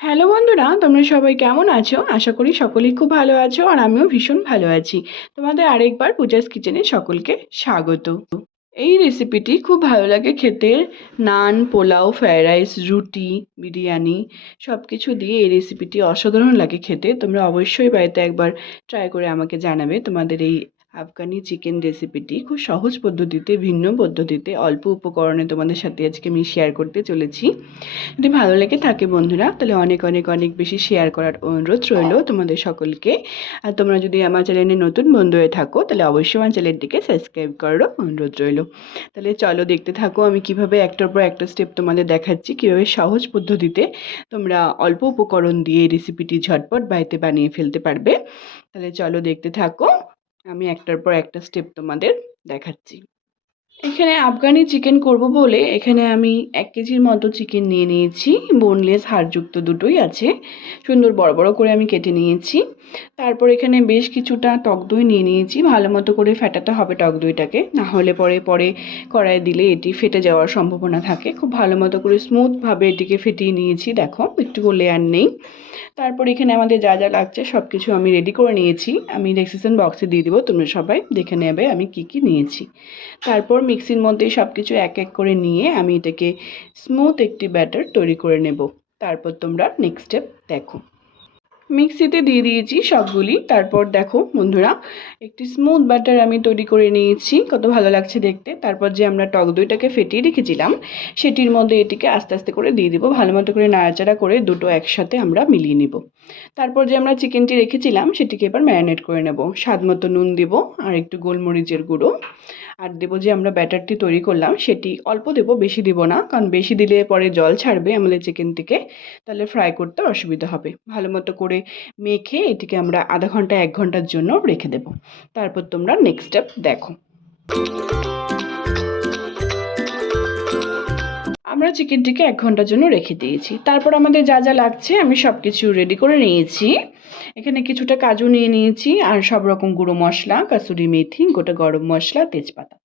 Hello বন্ধুরা, তোমরা সবাই কেমন আছো? আশা করি সকলেই খুব ভালো আছো আর আমিও ভীষণ ভালো আছি। তোমাদের আরেকবার পূজাস কিচেনে সকলকে স্বাগত। এই রেসিপিটি খুব ভালো লাগে খেতে। নান, পোলাও, ফ্রায়েড রাইস, রুটি, বিরিয়ানি সব কিছু দিয়ে এই রেসিপিটি অসাধারণ লাগে খেতে। তোমরা অবশ্যই বাড়িতে একবার ট্রাই করে আমাকে জানাবে তোমাদের এই আফগানি চিকেন রেসিপিটি খুব সহজ পদ্ধতিতে, ভিন্ন পদ্ধতিতে, অল্প উপকরণে তোমাদের সাথে আজকে আমি শেয়ার করতে চলেছি। যদি ভালো লেগে থাকে বন্ধুরা, তাহলে অনেক অনেক অনেক বেশি শেয়ার করার অনুরোধ রইল তোমাদের সকলকে। আর তোমরা যদি আমার চ্যানেলে নতুন বন্ধু হয়ে থাকো তাহলে অবশ্যই আমার চ্যানেলটিকে সাবস্ক্রাইব করারও অনুরোধ রইল। তাহলে চলো দেখতে থাকো আমি কিভাবে একটার পর একটা স্টেপ তোমাদের দেখাচ্ছি, কিভাবে সহজ পদ্ধতিতে তোমরা অল্প উপকরণ দিয়ে রেসিপিটি ঝটপট বাড়িতে বানিয়ে ফেলতে পারবে। তাহলে চলো দেখতে থাকো, আমি একটার পর একটা স্টেপ তোমাদের দেখাচ্ছি। এখানে আফগানি চিকেন করব বলে এখানে আমি 1 কেজির মতো চিকেন নিয়ে নিয়েছি। বোনলেস, হাড়যুক্ত দুটোই আছে। সুন্দর বড় বড় করে আমি কেটে নিয়েছি। তারপর এখানে বেশ কিছুটা টক দই নিয়ে নিয়েছি। ভালো মতো করে ফেটাতে হবে টক দইটাকে, না হলে পরে কড়াইয়ে দিলে এটি ফেটে যাওয়ার সম্ভাবনা থাকে। খুব ভালো মতো করে স্মুথভাবে এটিকে ফেটিয়ে নিয়েছি। দেখো একটুকু লেয়ার নেই। তারপর এখানে আমাদের যা যা লাগছে সব কিছু আমি রেডি করে নিয়েছি। আমি ডেসক্রিপশন বক্সে দিয়ে দেবো, তোমরা সবাই দেখে নেবে আমি কি নিয়েছি। তারপর মিক্সির মধ্যে সব কিছু এক এক করে নিয়ে আমি এটাকে স্মুথ একটি ব্যাটার তৈরি করে নেব। তারপর তোমরা নেক্সট স্টেপ দেখো। মিক্সিতে দিয়ে দিয়েছি সবগুলি। তারপর দেখো বন্ধুরা, একটি স্মুথ ব্যাটার আমি তৈরি করে নিয়েছি, কত ভালো লাগছে দেখতে। তারপর যে আমরা টক দইটাকে ফেটিয়ে রেখেছিলাম সেটির মধ্যে এটিকে আস্তে আস্তে করে দিয়ে দিব। ভালো মতো করে নাড়াচাড়া করে দুটো একসাথে আমরা মিলিয়ে নিব। তারপর যে আমরা চিকেনটি রেখেছিলাম সেটিকে এবার ম্যারিনেট করে নেব। স্বাদ মতো নুন দেব আর একটু গোলমরিচের গুঁড়ো। আর দেবো যে আমরা ব্যাটারটি তৈরি করলাম সেটি অল্প দেবো, বেশি দিব না, কারণ বেশি দিলে পরে জল ছাড়বে আমাদের চিকেন থেকে, তাহলে ফ্রাই করতে অসুবিধা হবে। ভালো মতো করে মেখে এটিকে আমরা আধা ঘন্টা 1 ঘন্টার জন্য রেখে দেব। তারপর তোমরা নেক্সট স্টেপ দেখো। আমরা চিকেনটিকে 1 ঘন্টার জন্য রেখে দিয়েছি। তারপর আমাদের যা যা লাগছে আমি সব কিছু রেডি করে নিয়েছি। এখানে কিছুটা কাজু নিয়ে নিয়েছি আর সব রকম গুঁড়ো মশলা, কাসুরি মেথি, গোটা গরম মশলা, তেজপাতা।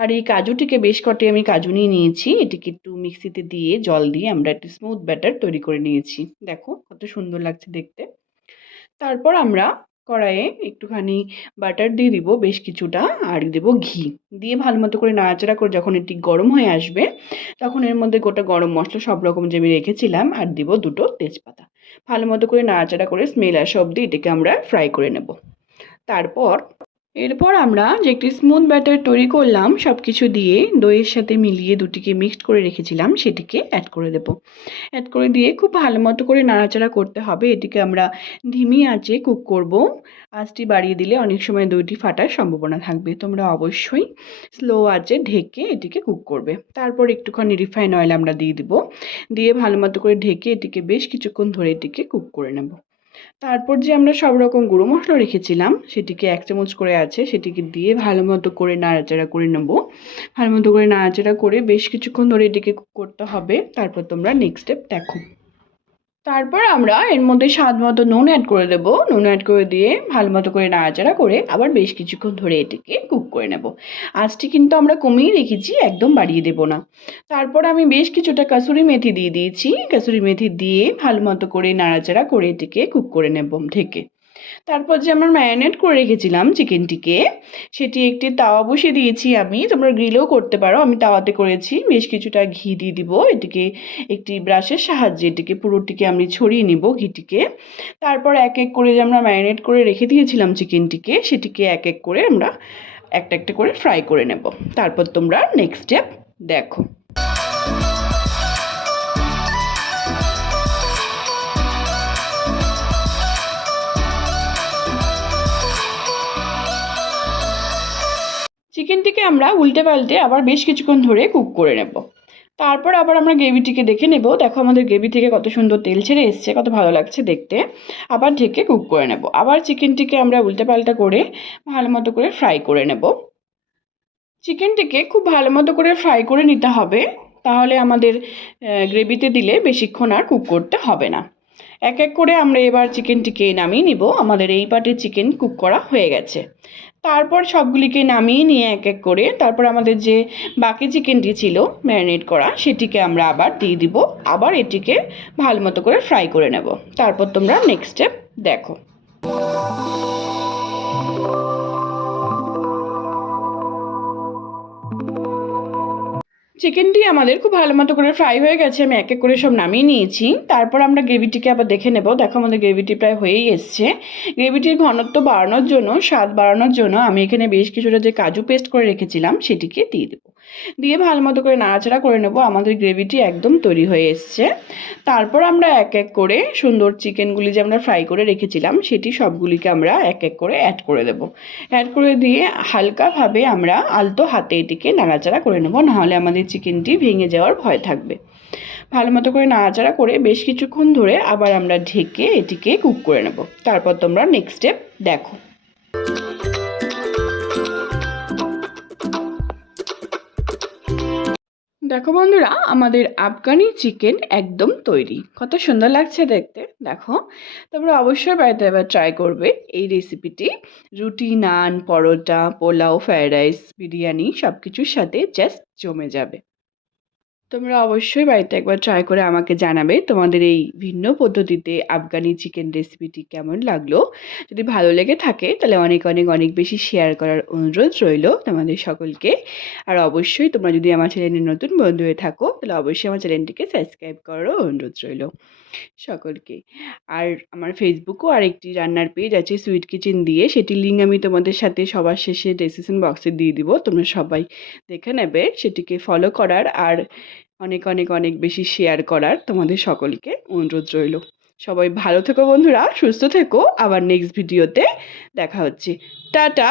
আর এই কাজুটিকে বেশ কটি আমি কাজু নিয়ে নিয়েছি। এটিকে একটু মিক্সিতে দিয়ে জল দিয়ে আমরা একটি স্মুথ ব্যাটার তৈরি করে নিয়েছি। দেখো কত সুন্দর লাগছে দেখতে। তারপর আমরা কড়াইয়ে একটুখানি বাটার দিয়ে দিব বেশ কিছুটা, আর দেব ঘি। দিয়ে ভালো মতো করে নাড়াচাড়া করে যখন এটি গরম হয়ে আসবে তখন এর মধ্যে গোটা গরম মশলা সব রকম যে আমি রেখেছিলাম আর দিব দুটো তেজপাতা। ভালো মতো করে নাড়াচাড়া করে স্মেল আসা অবধি এটাকে আমরা ফ্রাই করে নেব। এরপর আমরা যে একটি স্মুথ ব্যাটার তৈরি করলাম সব কিছু দিয়ে দইয়ের সাথে মিলিয়ে দুটিকে মিক্সড করে রেখেছিলাম সেটিকে অ্যাড করে দেব। অ্যাড করে দিয়ে খুব ভালো মতো করে নাড়াচাড়া করতে হবে। এটিকে আমরা ধিমি আঁচে কুক করব। আঁচটি বাড়িয়ে দিলে অনেক সময় দইটি ফাটার সম্ভাবনা থাকবে। তোমরা অবশ্যই স্লো আঁচে ঢেকে এটিকে কুক করবে। তারপর একটুখানি রিফাইন অয়েল আমরা দিয়ে দিব। দিয়ে ভালো মতো করে ঢেকে এটিকে বেশ কিছুক্ষণ ধরে এটিকে কুক করে নেব। তারপর যে আমরা সব রকম গুঁড়ো মশলা রেখেছিলাম সেটিকে 1 চামচ করে আছে সেটিকে দিয়ে ভালো মতো করে নাড়াচাড়া করে নেব। ভালো মতো করে নাড়াচাড়া করে বেশ কিছুক্ষণ ধরে এটিকে কুক করতে হবে। তারপর তোমরা নেক্সট স্টেপ দেখো। তারপর আমরা এর মধ্যে স্বাদ মতো নুন অ্যাড করে দেব। নুন অ্যাড করে দিয়ে ভালো মতো করে নাড়াচাড়া করে আবার বেশ কিছুক্ষণ ধরে এটিকে কুক করে নেব। আঁচটি কিন্তু আমরা কমিয়ে রেখেছি, একদম বাড়িয়ে দেব না। তারপর আমি বেশ কিছুটা কাসুরি মেথি দিয়ে দিয়েছি। কাসুরি মেথি দিয়ে ভালো মতো করে নাড়াচাড়া করে এটিকে কুক করে নেব ঢেকে। তারপর যে আমরা ম্যারিনেট করে রেখেছিলাম চিকেনটিকে সেটি একটি তাওয়া বসিয়ে দিয়েছি আমি। তোমরা গ্রিলেও করতে পারো, আমি তাওয়াতে করেছি। বেশ কিছুটা ঘি দিয়ে দিব। এটিকে একটি ব্রাশের সাহায্যে এটিকে পুরোটিকে আমি ছড়িয়ে নিব ঘিটিকে। তারপর এক এক করে যে আমরা ম্যারিনেট করে রেখে দিয়েছিলাম চিকেনটিকে সেটিকে এক এক করে আমরা একটা একটা করে ফ্রাই করে নেব। তারপর তোমরা নেক্সট স্টেপ দেখো। চিকেনটিকে আমরা উল্টে পাল্টে আবার বেশ কিছুক্ষণ ধরে কুক করে নেব। তারপর আবার আমরা গ্রেভিটিকে দেখে নেব। দেখো আমাদের গ্রেভি থেকে কত সুন্দর তেল ছেড়ে এসছে, কত ভালো লাগছে দেখতে। আবার ঢেকে কুক করে নেব। আবার চিকেনটিকে আমরা উল্টে পাল্টা করে ভালো মতো করে ফ্রাই করে নেব। চিকেনটিকে খুব ভালো মতো করে ফ্রাই করে নিতে হবে, তাহলে আমাদের গ্রেভিতে দিলে বেশিক্ষণ আর কুক করতে হবে না। এক এক করে আমরা এবার চিকেনটিকে নামিয়ে নিব। আমাদের এই পার্টের চিকেন কুক করা হয়ে গেছে। তারপর সবগুলিকে নামিয়ে নিয়ে এক এক করে তারপর আমাদের যে বাকি চিকেনটি ছিল ম্যারিনেট করা সেটিকে আমরা আবার দিয়ে দিব, আবার এটিকে ভালো মতো করে ফ্রাই করে নেব। তারপর তোমরা নেক্সট স্টেপ দেখো। চিকেনটি আমাদের খুব ভালো মতো করে ফ্রাই হয়ে গেছে, আমি এক এক করে সব নামিয়ে নিয়েছি। তারপর আমরা গ্রেভিটিকে আবার দেখে নেব। দেখো আমাদের গ্রেভিটি প্রায় হয়েই এসছে। গ্রেভিটির ঘনত্ব বাড়ানোর জন্য, স্বাদ বাড়ানোর জন্য আমি এখানে বেশ কিছুটা যে কাজু পেস্ট করে রেখেছিলাম সেটিকে দিয়ে দেবো। দিয়ে ভালো মতো করে নাড়াচাড়া করে নেব। আমাদের গ্রেভিটি একদম তৈরি হয়ে এসছে। তারপর আমরা এক এক করে সুন্দর চিকেনগুলি যে আমরা ফ্রাই করে রেখেছিলাম সেটি সবগুলিকে আমরা এক এক করে অ্যাড করে দেবো। অ্যাড করে দিয়ে হালকাভাবে আমরা আলতো হাতে এটিকে নাড়াচাড়া করে নেব, নাহলে আমাদের চিকেনটি ভেঙে যাওয়ার ভয় থাকবে। ভালো মতো করে নাড়াচাড়া করে বেশ কিছুক্ষণ ধরে আবার আমরা ঢেকে এটিকে কুক করে নেব। তারপর তোমরা নেক্সট স্টেপ দেখো। দেখো বন্ধুরা, আমাদের আফগানি চিকেন একদম তৈরি। কত সুন্দর লাগছে দেখতে, দেখো। তোমরা অবশ্যই বাড়িতে এবার ট্রাই করবে এই রেসিপিটি। রুটি, নান, পরোটা, পোলাও, ফ্রায়েড রাইস, বিরিয়ানি সব কিছুর সাথে জাস্ট জমে যাবে। তোমরা অবশ্যই বাড়িতে একবার ট্রাই করে আমাকে জানাবে তোমাদের এই ভিন্ন পদ্ধতিতে আফগানি চিকেন রেসিপিটি কেমন লাগলো। যদি ভালো লেগে থাকে তাহলে অনেক অনেক অনেক বেশি শেয়ার করার অনুরোধ রইল তোমাদের সকলকে। আর অবশ্যই তোমরা যদি আমার চ্যানেলের নতুন বন্ধু হয়ে থাকো তাহলে অবশ্যই আমার চ্যানেলটিকে সাবস্ক্রাইব করারও অনুরোধ রইল সকলকে। আর আমার ফেসবুকও আরেকটি রান্নার পেজ আছে সুইট কিচেন দিয়ে, সেটির লিঙ্ক আমি তোমাদের সাথে সবার শেষে ডেসক্রিপশন বক্সে দিয়ে দিব। তোমরা সবাই দেখে নেবে, সেটিকে ফলো করার আর অনেক অনেক অনেক বেশি শেয়ার করার তোমাদের সকলকে অনুরোধ রইল। সবাই ভালো থেকো বন্ধুরা, সুস্থ থেকো। আবার নেক্সট ভিডিওতে দেখা হচ্ছে। টাটা।